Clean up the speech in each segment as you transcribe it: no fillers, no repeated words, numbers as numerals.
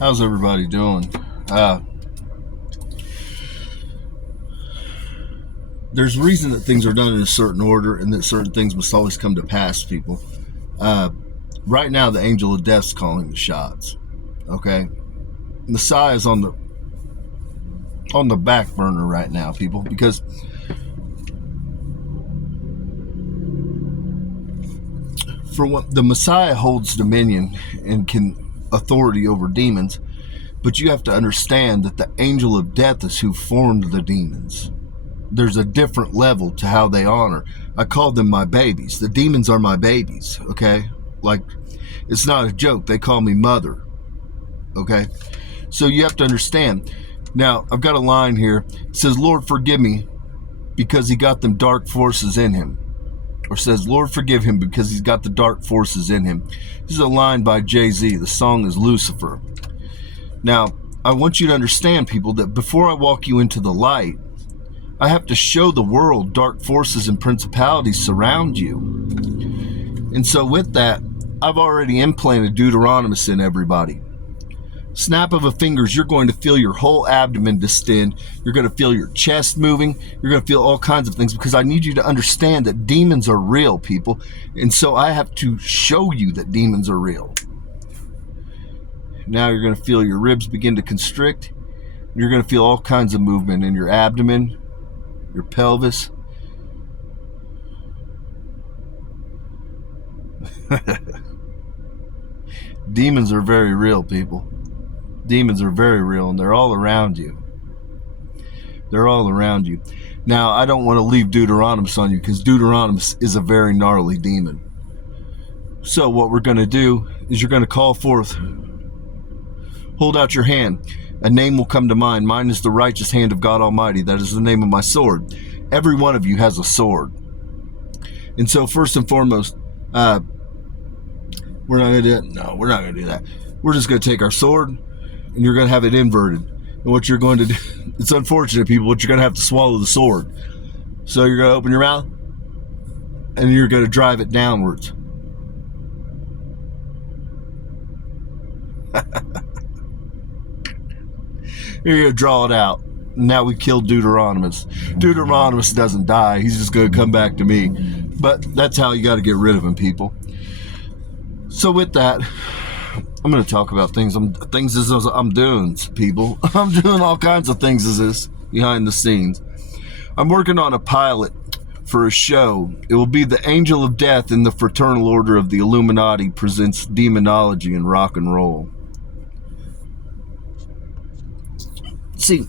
How's everybody doing? There's a reason that things are done in a certain order and that certain things must always come to pass, people. Right now, the angel of death's calling the shots. Okay? Messiah is on the back burner right now, people, because for what the Messiah holds dominion and can authority over demons, but you have to understand that the angel of death is who formed the demons. There's a different level to how they honor. I call them my babies. The demons are my babies, okay? Like, it's not a joke. They call me mother, okay? So you have to understand. Now, I've got a line here. It says, Lord, forgive me because he got them dark forces in him. Or says, Lord, forgive him because he's got the dark forces in him. This is a line by Jay-Z. The song is Lucifer. Now, I want you to understand, people, that before I walk you into the light, I have to show the world dark forces and principalities surround you. And so with that, I've already implanted Deuteronomus in everybody. Snap of a fingers, you're going to feel your whole abdomen distend. You're going to feel your chest moving. You're going to feel all kinds of things because I need you to understand that demons are real, people. And so I have to show you that demons are real. Now you're going to feel your ribs begin to constrict. You're going to feel all kinds of movement in your abdomen, your pelvis. Demons are very real, people. Demons are very real, and they're all around you. They're all around you. Now, I don't want to leave Deuteronomus on you because Deuteronomus is a very gnarly demon. So what we're going to do is you're going to call forth. Hold out your hand. A name will come to mind. Mine is the righteous hand of God Almighty. That is the name of my sword. Every one of you has a sword. And so first and foremost, we're not going to do it. No, we're not going to do that. We're just going to take our sword, and you're going to have it inverted. And what you're going to do, it's unfortunate, people, but you're going to have to swallow the sword. So you're going to open your mouth, and you're going to drive it downwards. You're going to draw it out. Now we killed Deuteronomus. Deuteronomus doesn't die. He's just going to come back to me. But that's how you got to get rid of him, people. So with that, I'm going to talk about things I'm doing, people. I'm doing all kinds of things as this behind the scenes. I'm working on a pilot for a show. It will be The Angel of Death in the Fraternal Order of the Illuminati presents demonology and rock and roll. See,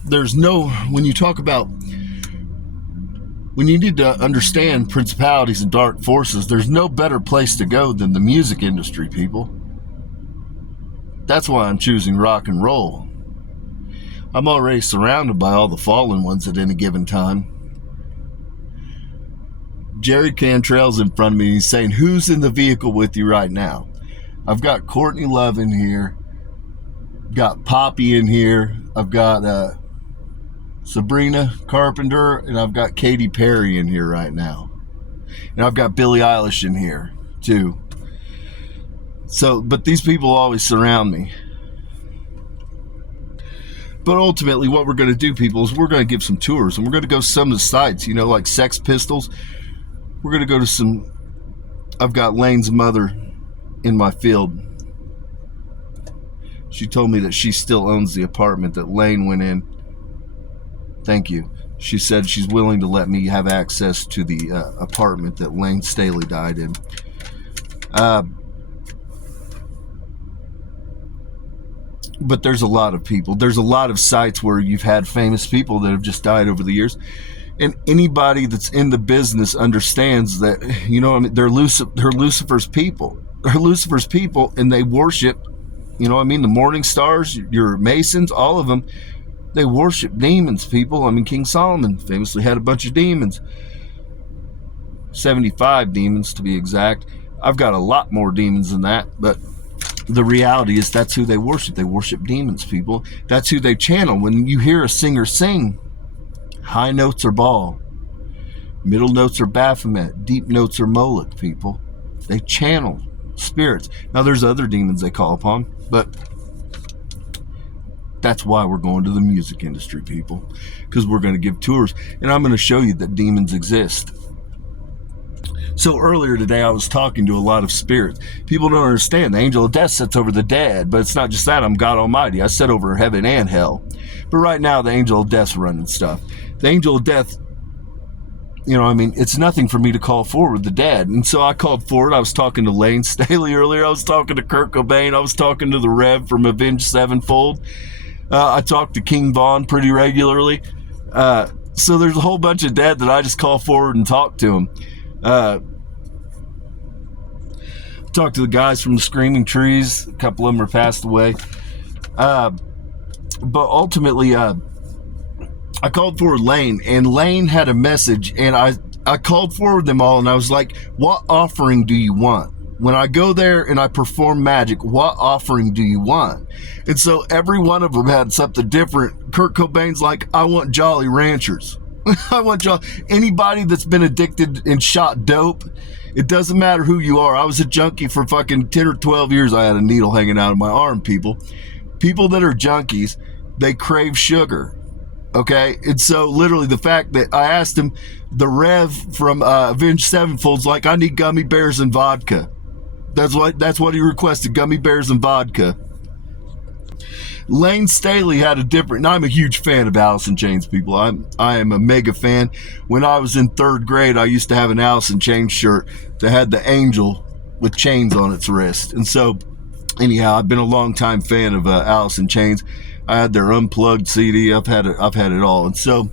when you need to understand principalities and dark forces, there's no better place to go than the music industry, people. That's why I'm choosing rock and roll. I'm already surrounded by all the fallen ones at any given time. Jerry Cantrell's in front of me. He's saying, who's in the vehicle with you right now? I've got Courtney Love in here. Got Poppy in here. I've got Sabrina Carpenter, and I've got Katy Perry in here right now. And I've got Billie Eilish in here, too. So, but these people always surround me. But ultimately, what we're going to do, people, is we're going to give some tours. And we're going to go to some of the sites, like Sex Pistols. We're going to go to some... I've got Lane's mother in my field. She told me that she still owns the apartment that Lane went in. Thank you. She said she's willing to let me have access to the apartment that Lane Staley died in. But there's a lot of people. There's a lot of sites where you've had famous people that have just died over the years. And anybody that's in the business understands that, they're Lucifer's people. They're Lucifer's people, and they worship, the Morning Stars, your Masons, all of them, they worship demons, people. King Solomon famously had a bunch of demons. 75 demons, to be exact. I've got a lot more demons than that, but the reality is that's who they worship. They worship demons, people. That's who they channel. When you hear a singer sing, high notes are Baal, middle notes are Baphomet, deep notes are Moloch, people. They channel spirits. Now, there's other demons they call upon, but That's why we're going to the music industry, people, because we're going to give tours, and I'm going to show you that demons exist. So earlier today, I was talking to a lot of spirits. People don't understand. The angel of death sits over the dead, but it's not just that. I'm God Almighty. I sit over heaven and hell. But right now, the angel of death's running stuff. The angel of death, it's nothing for me to call forward the dead. And so I called forward. I was talking to Lane Staley earlier. I was talking to Kurt Cobain. I was talking to the Rev from Avenged Sevenfold. I talk to King Von pretty regularly. So there's a whole bunch of dead that I just call forward and talk to them. Talked to the guys from the Screaming Trees. A couple of them are passed away. But ultimately, I called forward Lane, and Lane had a message, and I called forward them all, and I was like, what offering do you want? When I go there and I perform magic, what offering do you want? And so every one of them had something different. Kurt Cobain's like, I want Jolly Ranchers. I want anybody that's been addicted and shot dope. It doesn't matter who you are. I was a junkie for fucking 10 or 12 years. I had a needle hanging out of my arm, people. People that are junkies, they crave sugar. Okay? And so literally the fact that I asked him, the Rev from Avenged Sevenfold's like, I need gummy bears and vodka. That's what he requested, gummy bears and vodka. Lane Staley had a different, and I'm a huge fan of Alice in Chains, people. I am a mega fan. When I was in 3rd grade, I used to have an Alice in Chains shirt that had the angel with chains on its wrist. And so, anyhow, I've been a long time fan of Alice in Chains. I had their Unplugged CD. I've had it all. And so,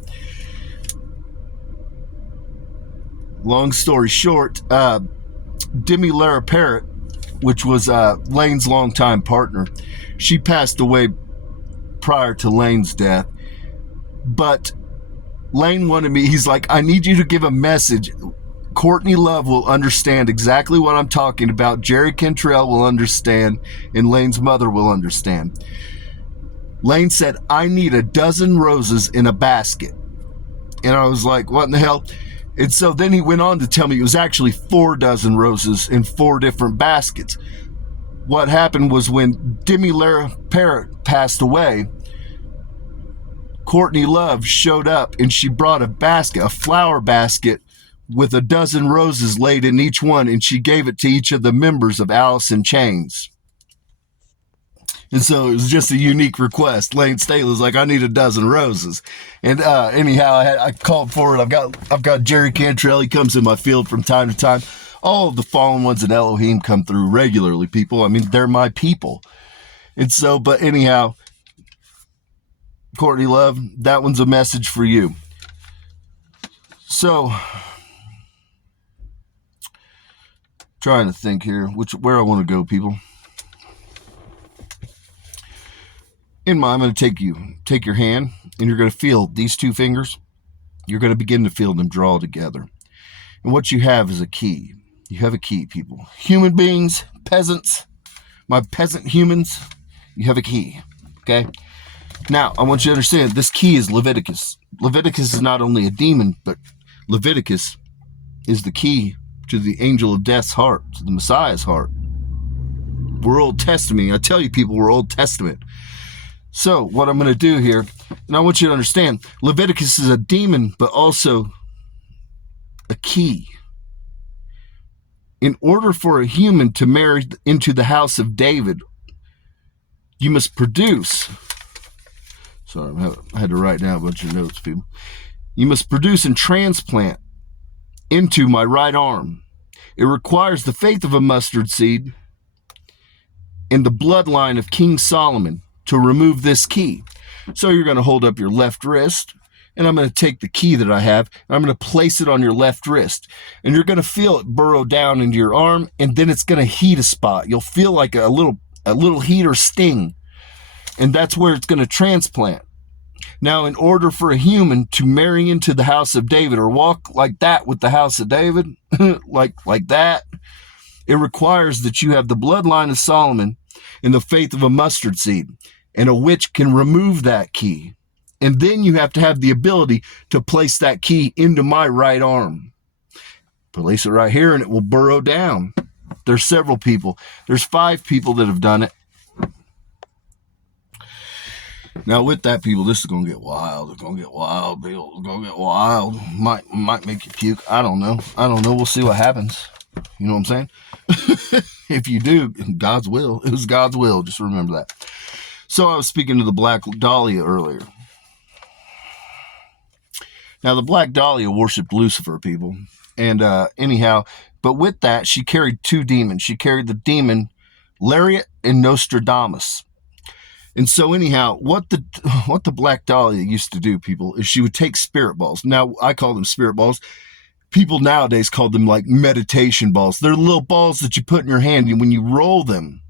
long story short, Demi Lara Parrott, which was Lane's longtime partner, she passed away prior to Lane's death. But Lane wanted me, he's like, I need you to give a message. Courtney Love will understand exactly what I'm talking about. Jerry Cantrell will understand, and Lane's mother will understand. Lane said, I need a dozen roses in a basket. And I was like, what in the hell? And so then he went on to tell me it was actually 4 dozen roses in 4 different baskets. What happened was when Demi Lara Parrott passed away, Courtney Love showed up and she brought a flower basket with a dozen roses laid in each one, and she gave it to each of the members of Alice in Chains. And so it was just a unique request. Lane Staley was like, I need a dozen roses. And anyhow, I called forward. I've got Jerry Cantrell. He comes in my field from time to time. All of the fallen ones in Elohim come through regularly, people. I mean, they're my people. And so, but anyhow, Courtney Love, that one's a message for you. So, trying to think here, where I want to go, people. I'm going to take your hand, and you're going to feel these 2 fingers. You're going to begin to feel them draw together. And what you have is a key. You have a key, people. Human beings, peasants, my peasant humans, you have a key. Okay? Now, I want you to understand, this key is Leviticus. Leviticus is not only a demon, but Leviticus is the key to the angel of death's heart, to the Messiah's heart. We're Old Testament. I tell you, people, we're Old Testament. So, what I'm going to do here, and I want you to understand, Leviticus is a demon, but also a key. In order for a human to marry into the house of David, you must produce. Sorry, I had to write down a bunch of notes, people. You must produce and transplant into my right arm. It requires the faith of a mustard seed and the bloodline of King Solomon to remove this key. So you're going to hold up your left wrist, and I'm going to take the key that I have, and I'm going to place it on your left wrist. And you're going to feel it burrow down into your arm, and then it's going to heat a spot. You'll feel like a little heat or sting, and that's where it's going to transplant. Now, in order for a human to marry into the house of David or walk like that with the house of David, like that, it requires that you have the bloodline of Solomon and the faith of a mustard seed, and a witch can remove that key. And then you have to have the ability to place that key into my right arm. Place it right here and it will burrow down. There's several people. There's 5 people that have done it. Now, with that, people, this is going to get wild. It's going to get wild, Bill. It's going to get wild. Might make you puke. I don't know. We'll see what happens. You know what I'm saying? If you do, God's will. It was God's will. Just remember that. So I was speaking to the Black Dahlia earlier. Now, the Black Dahlia worshipped Lucifer, people. And anyhow, but with that, she carried two demons. She carried the demon Lariat and Nostradamus. And so anyhow, what the Black Dahlia used to do, people, is she would take spirit balls. Now, I call them spirit balls. People nowadays call them like meditation balls. They're little balls that you put in your hand, and when you roll them,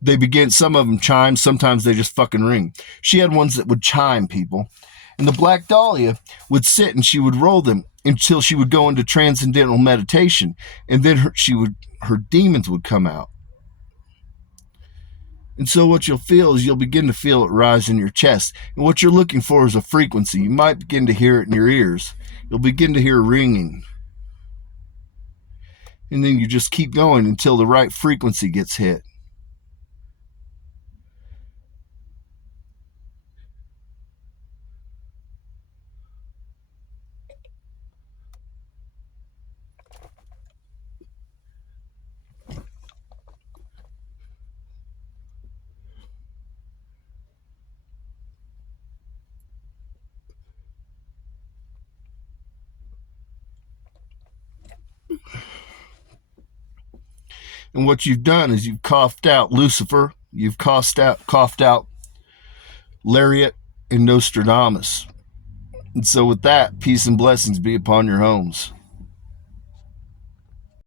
they begin, some of them chime, sometimes they just fucking ring. She had ones that would chime, people. And the Black Dahlia would sit and she would roll them until she would go into transcendental meditation. And then her demons would come out. And so what you'll feel is you'll begin to feel it rise in your chest. And what you're looking for is a frequency. You might begin to hear it in your ears. You'll begin to hear ringing. And then you just keep going until the right frequency gets hit. And what you've done is you've coughed out Lucifer, you've coughed out Lariat and Nostradamus. And so with that, peace and blessings be upon your homes.